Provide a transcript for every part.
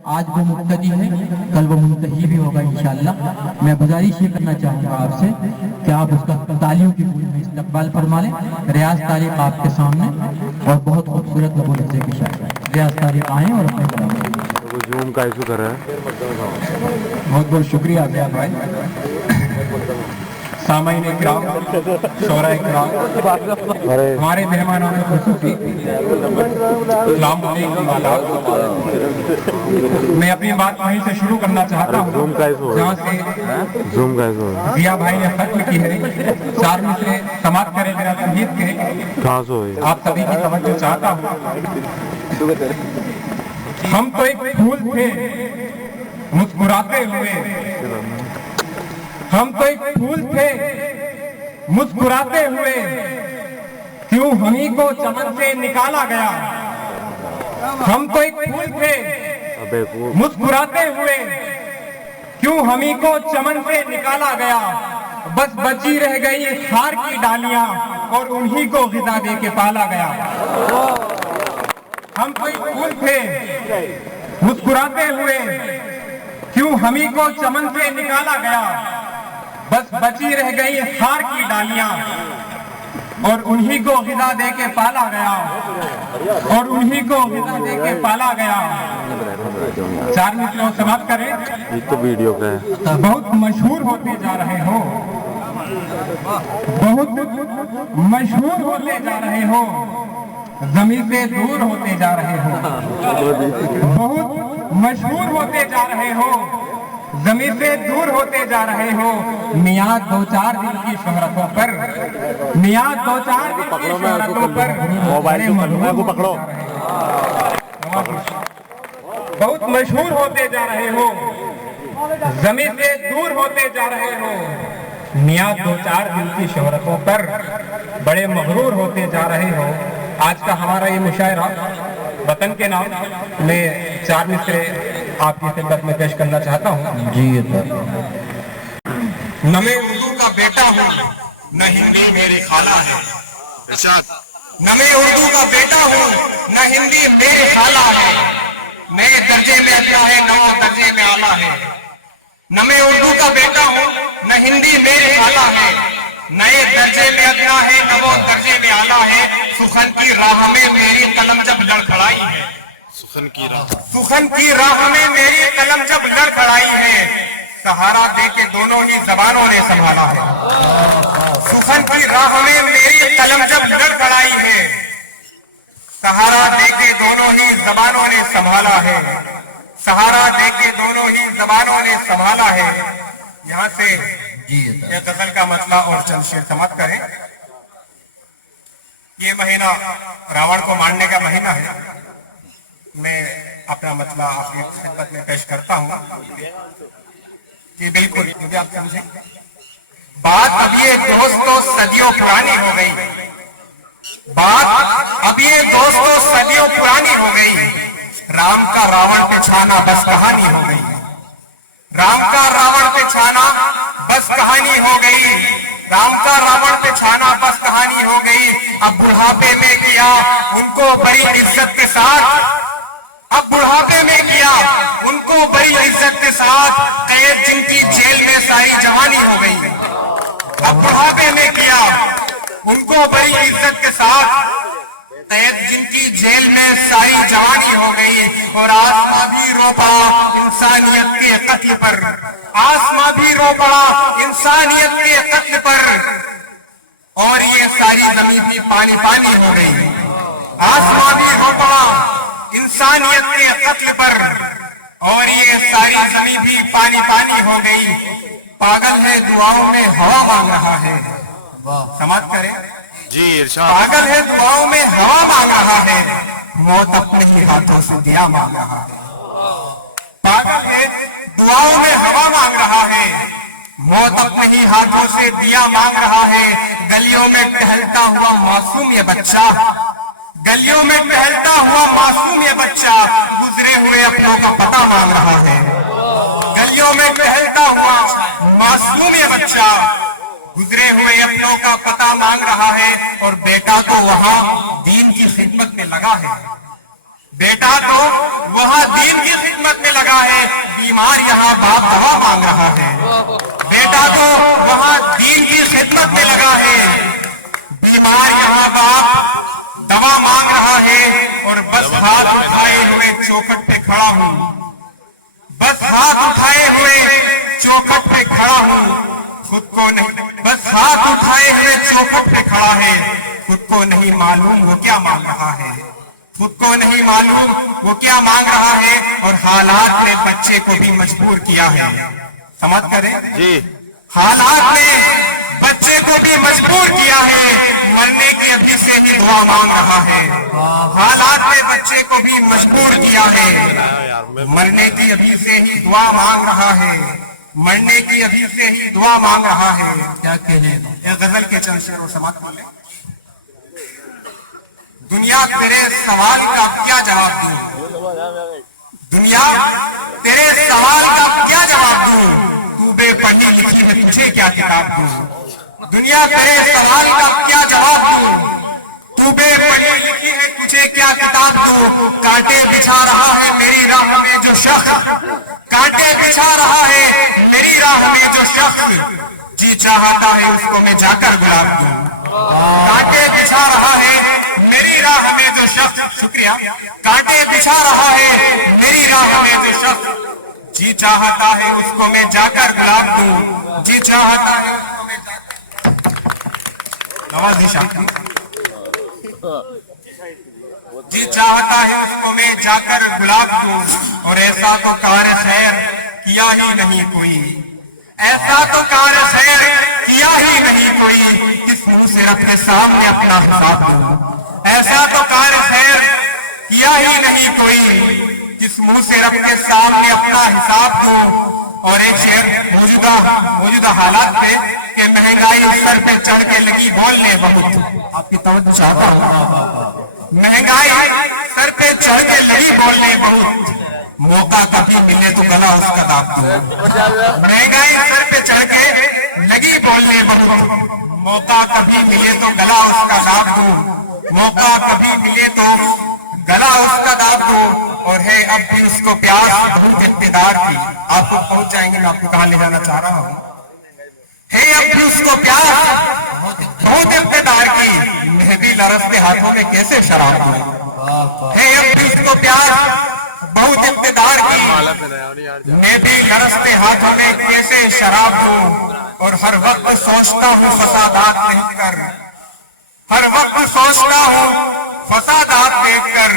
आज वो मुब्तदी है, कल वो मुंतही भी होगा इंशाअल्लाह। मैं गुजारिश ये करना चाहूँगा आपसे कि आप उसका तालियों की फूल में इस्तकबाल फरमा लें। रियाज तारिक आपके सामने और बहुत खूबसूरत लबो लफ्ज़े की शायरी। रियाज तारिक आएँ और अपने जूम का इशू कर रहा है। बहुत बहुत शुक्रिया अभियान भाई। सामाईन इकराम, शोरा इकराम, हमारे मेहमानों में खुसूसी सलाम अलैकुम आदाब। मैं अपनी बात वहीं से शुरू करना चाहता हूँ जहाँ से जिया भाई ने खत्म की है। 4 मिसरे समाप्त करें बिना तमहीद के आप सभी की तवज्जो चाहता हूँ। हम तो एक फूल थे मुस्कुराते हुए, हम तो एक फूल थे मुस्कुराते हुए, क्यों हमी को चमन से निकाला गया। हम तो एक फूल थे मुस्कुराते हुए, क्यों हमी को चमन से निकाला गया। बस बची रह गई खार की डालियां और उन्हीं को ग़िज़ा दे के पाला गया। हम तो एक फूल थे मुस्कुराते हुए, क्यों हमी को चमन से निकाला गया। बस बची रह गई हार की डालियां और उन्हीं को ग़िज़ा दे के पाला गया, और उन्हीं को ग़िज़ा दे के पाला गया। 4 मिसरों समाप्त करें। ये तो वीडियो का है। बहुत मशहूर होते जा रहे हो, बहुत मशहूर होते जा रहे हो, ज़मीन से दूर होते जा रहे हो। बहुत मशहूर होते जा रहे हो, ज़मीन से दूर होते जा रहे हो। मियाँ 2-4 दिन की शोहरतों पर, मियाँ 2-4 दिन की शोहरतों पर मोबाइल को पकड़ो। बहुत मशहूर होते जा रहे हो, ज़मीन से दूर होते जा रहे हो। मियाँ 2-4 दिन की शोहरतों पर बड़े मगरूर होते जा रहे हो। आज का हमारा ये मुशायरा वतन के नाम में 4 मिसरे आपकी खिदमत में पेश करना चाहता हूँ। जी न मैं उर्दू का बेटा हूँ, न हिंदी मेरी खाला है। न मैं उर्दू का बेटा हूँ, न हिंदी मेरी खाला है। नए दर्जे में अल्लाह है, नौ दर्जे में आला है। न मैं उर्दू का बेटा हूँ, न हिंदी मेरी खाला है। नए दर्जे में अल्लाह है, नवों दर्जे में आला है। सुखन की राह में मेरी कलम जब लड़खड़ाई है, सुखन की राह में मेरी कलम जब लड़खड़ाई है, सहारा दे के दोनों ही जबानों ने संभाला है। सुखन की राह में मेरी कलम जब लड़खड़ाई है, सहारा दे के दोनों ही जबानों ने संभाला है। सहारा दे के दोनों ही जबानों ने संभाला है। यहाँ से ये गजल का मतला और चंद शेर समाप्त करें। ये महीना रावण को मारने का महीना है। मैं अपना मतला आपकी खिदमत में पेश करता हूँ कि बिल्कुल मुझे आप समझेंगे। बात अब ये दोस्तों सदियों पुरानी हो गई, बात अब ये दोस्तों सदियों पुरानी हो गई। राम का रावण पे छाना बस कहानी हो गई। राम का रावण पे छाना बस कहानी हो गई। राम का रावण पे छाना बस कहानी हो गई। अब बुढ़ापे में किया उनको बड़ी इज्जत के साथ, अब बुढ़ापे में किया उनको बड़ी इज्जत के साथ, कैद जिनकी जेल में सारी जवानी हो गई। अब बुढ़ापे में किया उनको बड़ी इज्जत के साथ, कैद जिनकी जेल में सारी जवानी हो गई। और आसमां भी रो पड़ा इंसानियत के कत्ल पर, आसमां भी रो पड़ा इंसानियत के कत्ल पर, और ये सारी जमीन भी पानी पानी हो गई। आसमां भी रो पड़ा इंसानियत के कत्ल पर, और ये सारी जमीन भी पानी पानी हो गई। पागल है दुआओं में हवा मांग रहा है। समाप्त करें जी इरशाद। पागल है दुआओं में हवा मांग रहा है, मौत अपने ही हाथों से दिया मांग रहा है। पागल है दुआओं में हवा मांग रहा है, मौत अपने ही हाथों से दिया मांग रहा है। गलियों में टहलता हुआ मासूम ये बच्चा, गलियों में टहलता हुआ मासूम ये बच्चा, गुजरे हुए अपनों का पता मांग रहा है। गलियों में टहलता हुआ मासूम ये बच्चा, गुजरे हुए अपनों का पता मांग रहा है। और बेटा तो वहां दीन की खिदमत में लगा है, बेटा तो वहां दीन की खिदमत में लगा है, बीमार यहाँ बाप दवा मांग रहा है। बेटा तो वहाँ दीन की खिदमत में लगा है, बीमार यहाँ बाप दवा मांग रहा है। और बस हाथ उठाए हुए चौखट पे खड़ा हूँ, बस हाथ उठाए हुए चौखट पे खड़ा हूँ, खुद को नहीं, बस हाथ उठाए हुए चौखट पे खड़ा है, खुद को नहीं मालूम वो क्या मांग रहा है, खुद को नहीं मालूम वो क्या मांग रहा है। और हालात ने बच्चे को भी मजबूर किया है, समझ करें जी। हालात ने बच्चे को भी मजबूर किया है, मरने की अभी से ही दुआ मांग रहा है। हालात ने बच्चे को भी मजबूर किया है, मरने की अभी से ही दुआ मांग रहा है, मरने की अभी से ही दुआ मांग रहा है। क्या कहने एक गजल के चंद शेर समाप्त कर ले। दुनिया तेरे सवाल का क्या जवाब दूं, दुनिया तेरे सवाल का क्या जवाब दूं, तू बेपढ़ी लिखी है तुझे क्या किताब दूं, दुनिया तेरे सवाल का क्या जवाब दूं, तू बेपढ़ी लिखी है तुझे क्या किताब दूं। कांटे बिछा रहा है मेरी राह में जो शख्स, कांटे बिछा रहा है मेरी राह में जो शख्स, जी चाहता है उसको मैं जाकर गुलाब दूं। कांटे बिछा रहा है मेरी राह में जो शख्स, शुक्रिया, कांटे बिछा रहा है मेरी राह में जो शख्स, जी चाहता है उसको मैं जाकर गुलाब दूं, जी चाहता है उसको मैं जी चाहता है उसको मैं जाकर गुलाब दूं। और ऐसा तो कार खैर किया ही नहीं कोई, ऐसा तो कार खैर किया ही नहीं कोई, किस मुंह से अपने सामने अपना हिसाब दूं। ऐसा तो कार खैर किया ही नहीं कोई, किस मुंह से अपने सामने अपना हिसाब दूं। और एक शेर मौजूदा हालात पे कि महंगाई सर पे चढ़ के लगी बोलने बहुत, आपकी तवज्जो चाहता हूं, महंगाई सर पे चढ़ के लगी बोलने बहुत, मौका कभी मिले तो गला उसका दाब दूं। महंगाई सर पे चढ़ के लगी बोलने बहुत, मौका कभी मिले तो गला उसका दाब दूं, मौका कभी मिले तो गला उसका दाब दो। और है अब भी उसको प्यास बहुत इक़्तिदार की, आपको पहुंच जाएंगे, मैं आपको कहां ले जाना चाह रहा हूं। है अब भी उसको प्यास बहुत इक़्तिदार की, मैं भी लरसते हाथों में कैसे शराब दूं। है अब भी उसको प्यास बहुत इक़्तिदार की, मैं भी लरसते हाथों में कैसे शराब दूं। और हर वक्त सोचता हूँ फसादात नहीं कर, हर वक्त सोचता हूँ फसादात देखकर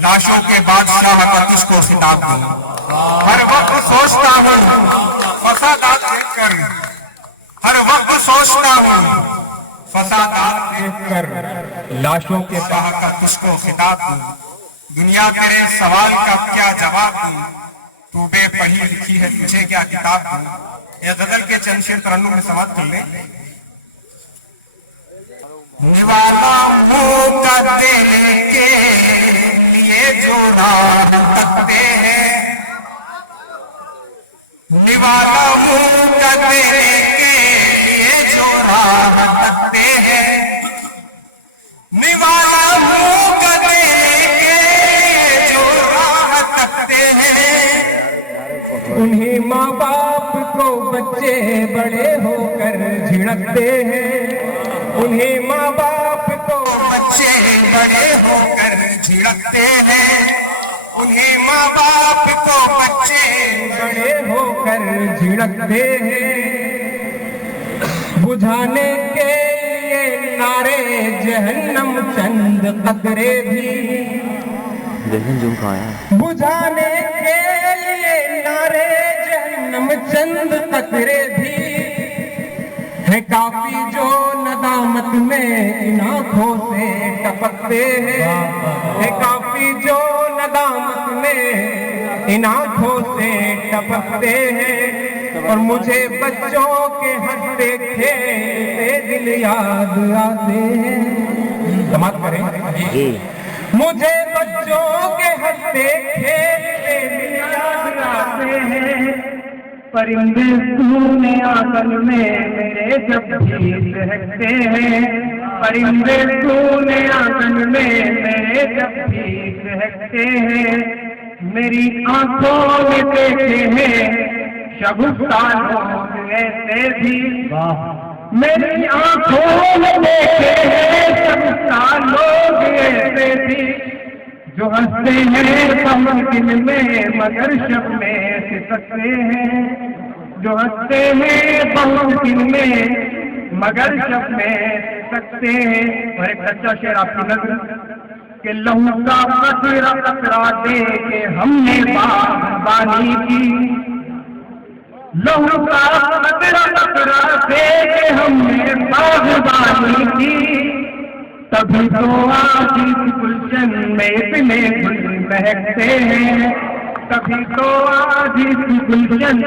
लाशों के बादशाह का किसको खिताब दूं। हर वक्त सोचता हूँ फसादात देखकर, हर वक्त सोचता हूँ फसादात देखकर लाशों के बादशाह का किसको खिताब दूं। दुनिया तेरे सवाल का क्या जवाब दूं, तू बेपढ़ी लिखी है तुझे क्या किताब दूं। ये गजल के चंद शेर तरन्नुम में समाप्त कर ले। निवाला मुंह का तेरे के लिए जो रात तकते हैं, निवाला मुंह का तेरे के लिए जो रात तकते हैं, निवाला मुंह का तेरे के जो रात तकते हैं। उन्हीं माँ बाप को बच्चे बड़े होकर झिड़कते हैं, उन्हीं माँ बाप को बच्चे बड़े होकर झिड़कते हैं, उन्हीं माँ बाप को बच्चे बड़े होकर झिड़कते हैं। बुझाने के लिए नारे जहन्नम चंद कतरे भी, बुझाने के लिए नारे जहन्नम चंद कतरे भी, है काफी जो नदामत में इन आंखों से टपकते हैं, है काफी जो नदामत में इन आंखों से टपकते हैं। और मुझे बच्चों के हंसते खेलते दिल याद आते हैं। समाप्त करें जी। मुझे बच्चों के हंसते खेलते दिल याद आते हैं, परिंदे सूने आंगन में मेरे जब भी सहकते हैं, परिंदे सूने आंगन में मेरे जब भी सहकते हैं। मेरी आंखों में देखे हैं शगुफ्ता लोग ऐसे भी, मेरी आंखों में देखे हैं शगुफ्ता लोग ऐसे भी, जो हंसते हैं बहुत दिन में मगर शब में सिसकते हैं, जो हंसते हैं बहुत दिन में मगर शब में सिसकते हैं। और एक सच्चा शेर आपकी नजर के लहू का कतरा कतरा दे के हमने बागबानी की, लहू का कतरा कतरा दे के हमने बागबानी की, तभी तो आज इस गुलशन में इतने गुल महकते हैं, तभी तो आज इस गुलशन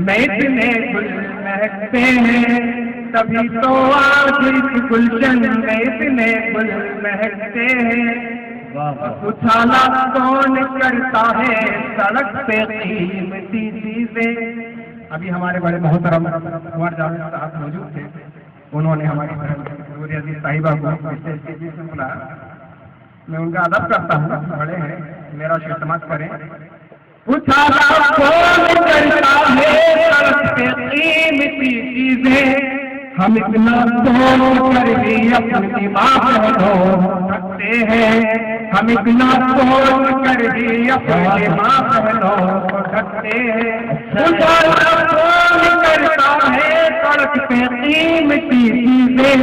में इतने गुल महकते हैं, तभी तो आज इस गुलशन में इतने गुल महकते हैं। उछाला कौन करता है सड़क पे कीमती चीजें। अभी हमारे बड़े मोहतरम कुंवर जावेद साहब मौजूद थे, उन्होंने हमारी साहिबा को बुलाया। मैं उनका अदब करता हूँ, बड़े हैं, मेरा शिकमत करें। उछाला कौन करता है सड़क पे कीमती चीजें, हम इतना सोच कर भी अपनी माँ बहनों सकते हैं, हम इतना सोच कर भी अपनी माँ बहनों को सकते हैं। उछाला कौन करता है सड़क पे कीमती चीजें,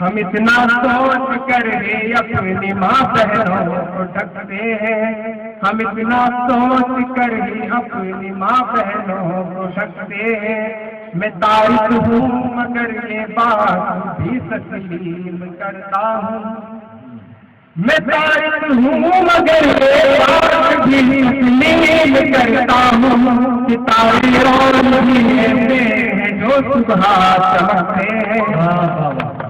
हम इतना सोच कर भी अपनी माँ बहनों को ढकते हैं, हम इतना सोच कर भी अपनी माँ बहनों को ढकते हैं। मैं तारीफ हूँ मगर ये बात भी तस्लीम करता हूँ, मैं तारीफ हूँ मगर ये बात भी तस्लीम करता हूँ, सितारे और महीने में जो सुबह चमकते हैं।